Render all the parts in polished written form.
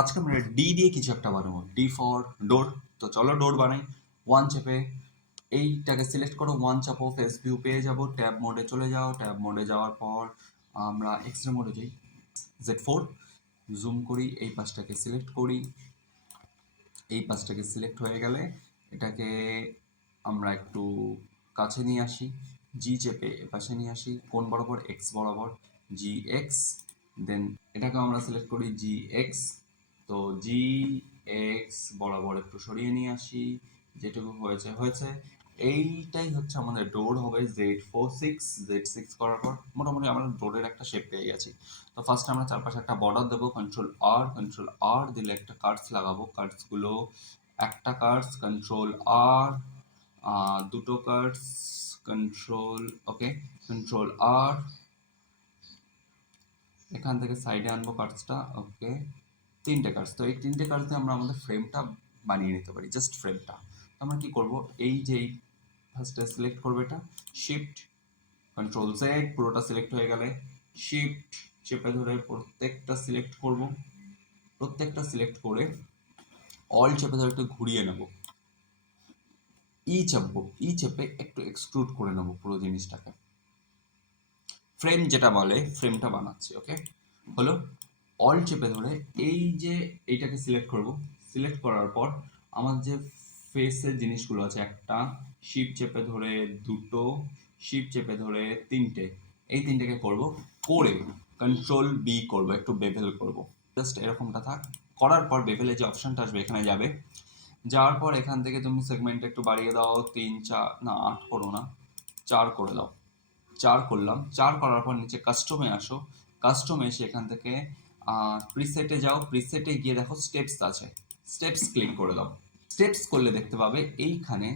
আজকে আমরা ডি দিয়ে কিছু একটা বানাবো, ডি ফর ডোর। তো চলো ডোর বানাই। ওয়ান চেপে এইটাকে সিলেক্ট করো, ওয়ান চাপো, ফেস ভিউ পেয়ে যাবো। ট্যাব মোডে চলে যাও, ট্যাব মোডে যাওয়ার পর আমরা এক্সরে মোডে যাই, Z4 জুম করি, এই পাশটাকে সিলেক্ট করি। এই পাশটাকে সিলেক্ট হয়ে গেলে এটাকে আমরা একটু কাছে নিয়ে আসি, জি চেপে এপাশে নিয়ে আসি, কোন বরাবর, এক্স বরাবর, জি এক্স। দেন এটাকে আমরা সিলেক্ট করি জি এক্স। তো জি এক্স বরাবর একটু সরিয়ে নিয়ে আসি, যেটুকু হয়েছে হয়েছে। এইটাই হচ্ছে আমাদের ডোর হবে। Z6 করার পর মোটামুটি আমরা ডোরের একটা শেপ পেয়ে গেছি। তো ফার্স্ট আমরা চারপাশে একটা বর্ডার দেবো, কন্ট্রোল আর দিলে একটা কার্ডস লাগাবো। কার্ডসগুলো একটা কার্ডস কন্ট্রোল আর, দুটো কার্ডস কন্ট্রোল আর, এখান থেকে সাইডে আনবো কার্ডসটা, ওকে। তিনটে কার্ডস, তো এই তিনটে কার্ডস দিয়ে আমরা আমাদের ফ্রেমটা বানিয়ে নিতে পারি, জাস্ট ফ্রেমটা। আমরা কি করব, এই যে ফার্স্টে সিলেক্ট করবো এটা, শিফট কন্ট্রোল Z, পুরোটা সিলেক্ট হয়ে গেলে শিফট চেপে ধরে প্রত্যেকটা সিলেক্ট করব। প্রত্যেকটা সিলেক্ট করে অল চেপে ধরে একটু ঘুরিয়ে নেব, ই চেপে একটু এক্সট্রুড করে নেব পুরো জিনিসটাকে। ফ্রেম যেটা বলে, ফ্রেমটা বানাচ্ছি, ওকে। হলো, অল চেপে ধরে এই যে এইটাকে সিলেক্ট করব। সিলেক্ট করার পর আমার যে ফেসের জিনিসগুলো আছে, একটা, শিপ চেপে ধরে দুটো, শিপ চেপে ধরে তিনটে, এই তিনটেকে করব। করে কন্ট্রোল B করব, একটু বেভেল করব, জাস্ট এরকমটা থাক। করার পর বেভেলে যে অপশনটা আসবে এখানে যাবে, যাওয়ার পর এখান থেকে তুমি সেগমেন্টটা একটু বাড়িয়ে দাও, 3 4 না 8 করো না, 4 করে দাও। 4 করলাম। 4 করার পর নিচে কাস্টমে আসো, কাস্টমে এসে এখান থেকে প্রিসেটে যাও, প্রিসেটে গিয়ে দেখো স্টেপস আছে, স্টেপস ক্লিক করে দাও। স্টেপস করলে দেখতে পাবে এইখানে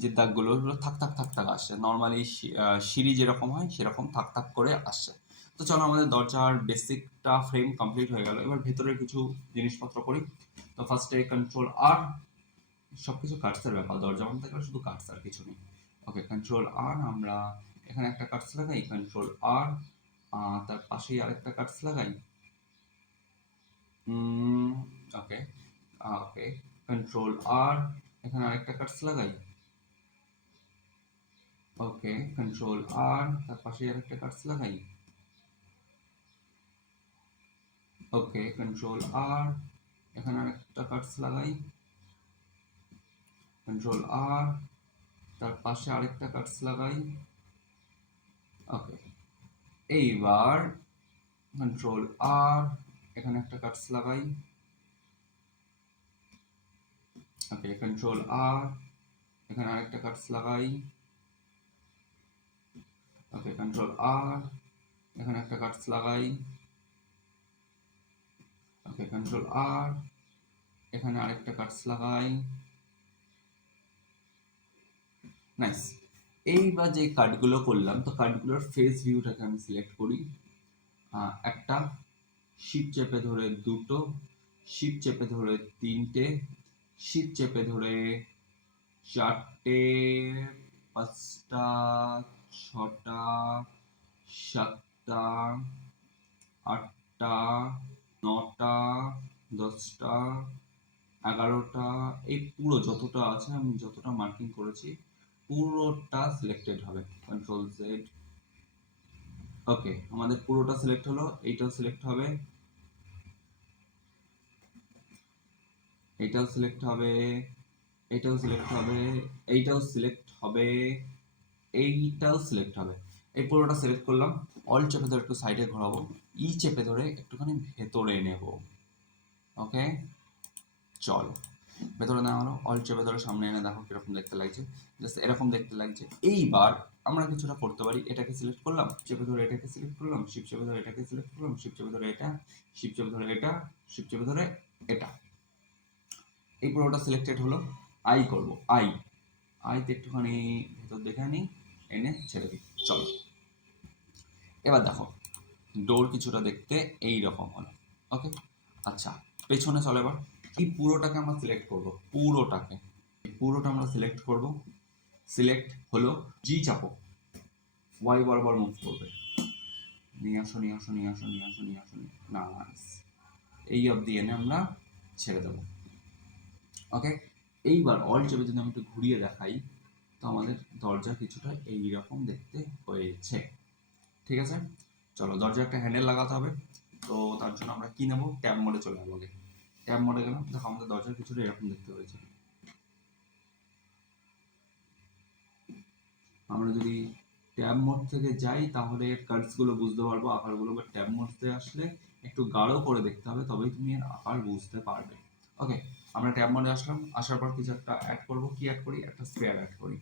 যে দাগগুলো, ওগুলো থাক থাক থাক থাক আসছে, নর্মালি সিঁড়ি যেরকম হয় সেরকম থাক থাক করে আসছে। তো চলো, আমাদের দরজার বেসিকটা ফ্রেম কমপ্লিট হয়ে গেল। এবার ভেতরের কিছু জিনিসপত্র করি। তো ফার্স্টে কন্ট্রোল আর, সবকিছু কাটসের ব্যাপার, দরজা বন্ধ থাকলে শুধু কাটস, আর কিছু নেই। ওকে, কন্ট্রোল আর, আমরা এখানে একটা কাটস লাগাই, কন্ট্রোল আর, তার পাশেই আরেকটা কাটস লাগাই, ওকে। ওকে, কন্ট্রোল আর, এখানে আরেকটা কাটস লাগাই, ওকে। কন্ট্রোল আর, তার পাশেই আরেকটা কাটস লাগাই, ওকে। কন্ট্রোল আর, এখানে আরেকটা কাটস লাগাই, কন্ট্রোল আর, তার পাশে আরেকটা কাটস লাগাই, ওকে। এইবার কন্ট্রোল আর, এখানে একটা কাটস লাগাই, ওকে। কন্ট্রোল আর, এখানে আরেকটা কাটস লাগাই, ওকে। কন্ট্রোল আর, এখানে একটা কাটস লাগাই, ওকে। কন্ট্রোল আর, এখানে আরেকটা কাটস লাগাই, নাইস। এইবার যে কার্ডগুলো করলাম, তো কার্ডগুলোর ফেস ভিউটাকে আমি সিলেক্ট করি, একটা, শিপ চেপে ধরে দুটো, শিপ চেপে ধরে তিনটে, শিপ চেপে ধরে চারটে, পাঁচটা, ছটা, সাতটা, আটটা, নটা, 10টা, 11টা, এই পুরো যতটা আছে, আমি যতটা মার্কিং করেছি পুরোটা সিলেক্টেড হবে, কন্ট্রোল Z, ওকে। আমাদের পুরোটা সিলেক্ট হলো, এইটাও সিলেক্ট হবে, এইটাও সিলেক্ট হবে, এইটাও সিলেক্ট হবে, এইটাও সিলেক্ট হবে, এইটাও সিলেক্ট হবে। এই পুরোটা সিলেক্ট করলাম। অল চেপে ধরে একটু সাইডে ঘোরাবো, চেপে ধরে একটুখানি ভেতরে নেব, ওকে। চলো, ভেতরে নেওয়া হলো। অল চেপে ধরে সামনে এনে দেখো কিরকম দেখতে লাগছে, জাস্ট এরকম দেখতে লাগছে। এইবার আমরা কিছুটা করতে পারি, এটাকে সিলেক্ট করলাম, চেপে ধরে এটাকে সিলেক্ট করলাম, শিপ চেপে ধরে এটাকে সিলেক্ট করলাম, শিপ চেপে ধরে এটা, শিপ চেপে ধরে এটা, শিপ চেপে ধরে এটা। এই পুরোটা সিলেক্টেড হলো। আই করব, আইতে একটুখানি ভেতর দেখে নিই, এনে ছেড়ে দিই। চলো, এবার দেখো ডোর কিছুটা দেখতে এই রকম হলো, ওকে। আচ্ছা, পেছনে চলো। এবার এই পুরোটাকে আমরা সিলেক্ট করব, পুরোটা আমরা সিলেক্ট করব। সিলেক্ট হলো, জি চাপো, ওয়াই বরাবর মুভ করবে, নিয়ে আসো, নিয়ে আসো, নিয়ে আসো, নিয়ে আসো, নিয়ে আসো, না, এই অবধি এনে আমরা ছেড়ে দেবো। ওকে, এইবার অল চেপে যদি আমি একটু ঘুরিয়ে দেখাই, তো আমাদের দরজা কিছুটা এইরকম দেখতে হয়েছে। ঠিক আছে, চলো দরজা একটা হ্যান্ডেল লাগাতে হবে। তো তার জন্য আমরা কি নেবো, ট্যাব মোডে চলে যাবো। ট্যাব মোডে গেলাম, দেখো আমাদের দরজা কিছুটা এরকম দেখতে হয়েছে। আমরা যদি ট্যাব মোড থেকে যাই তাহলে কার্ভস গুলো বুঝতে পারবো, আকারগুলো। বাট ট্যাব মোডে আসলে একটু গাঢ় করে দেখতে হবে, তবেই তুমি এর আকার বুঝতে পারবে। ওকে, আমরা ট্যাব মোডে আসলাম, আসার পর কিছু একটা অ্যাড করবো। কি অ্যাড করি, একটা স্পেয়ার অ্যাড করি।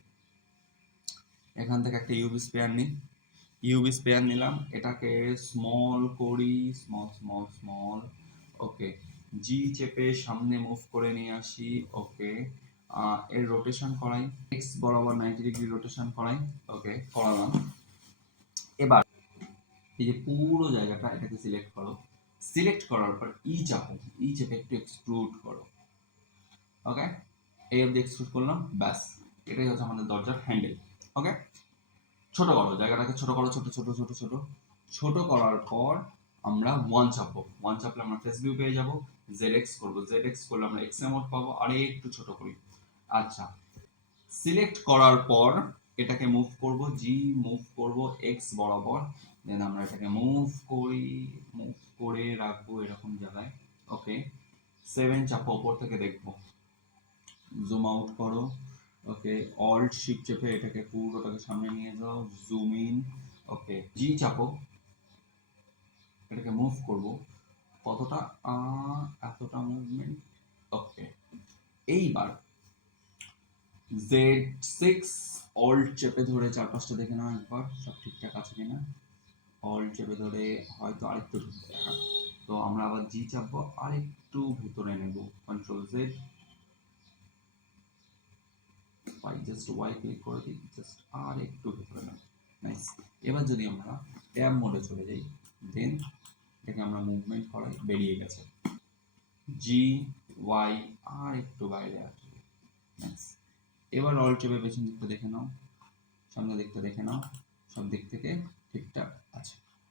এখান থেকে একটা ইউভি স্পেয়ার নিই, ইউভি স্পেয়ার নিলাম, এটাকে স্মল করি, স্মল স্মল স্মল। ওকে, জি চেপে সামনে মুভ করে নিয়ে আসি। ওকে, এর রোটেশন করাই, এক্স বরাবর 90 ডিগ্রি রোটেশন করাই। ওকে, করালাম। এবার এই যে পুরো জায়গাটা এটাকে সিলেক্ট করো, সিলেক্ট করার পর ই চাপো, ই চেপে একটু এক্সট্রুড করো। ওকে, এই অবধি এক্সট্রুড করলাম, ব্যাস এটাই হচ্ছে আমাদের দরজার হ্যান্ডেল। ওকে, ছোট করো জায়গাটাকে, ছোট করো, ছোট ছোট ছোট ছোট ছোট করার পর আমরা ওয়ান চাপবো, ওয়ান চাপলে আমরা ফেস ভিউ পেয়ে যাবো। জেড এক্স করবো, জেড এক্স করলে আমরা এক্স মোড পাবো। আর একটু ছোট করি। আচ্ছা, সিলেক্ট করার পর এটাকে মুভ করব, জি মুভ করব এক্স বরাবর, দেন আমরা এটাকে মুভ করি, মুভ করে রাখবো এরকম জায়গায়। ওকে, 7 চাপো, ওপর থেকে দেখবো, জুম আউট করো। ওকে, অল্ট শিফট চেপে এটাকে পুরোটাকে সামনে নিয়ে যাও, জুম ইন। ওকে, জি চাপো, এটাকে মুভ করব কতটা, এতটা মুভমেন্ট। ওকে, এইবার Z6 অল্ট চেপে ধরে চারপাশটা দেখে নাও একবার, সব ঠিকঠাক আছে কিনা। অল্ট চেপে ধরে হয়তো আরেকটু দেখা, তো আমরা আবার জি চাপবো, আরেকটু ভেতরে নেব, control Z, just Y click করে দিই, জাস্ট আর একটু ভেতরে নেব। নাইস। এবার যদি আমরা ট্যাব মোডে চলে যাই, দেন এটাকে আমরা মুভমেন্ট করাই, বেরিয়ে গেছে। জি ওয়াই আর একটু বাইরে আসবে। নাইস। এবার অল চেপে পেছন দিকটা দেখে নাও, সামনে দিকটা দেখে নাও, সব দিক থেকে ঠিকঠাক আছে।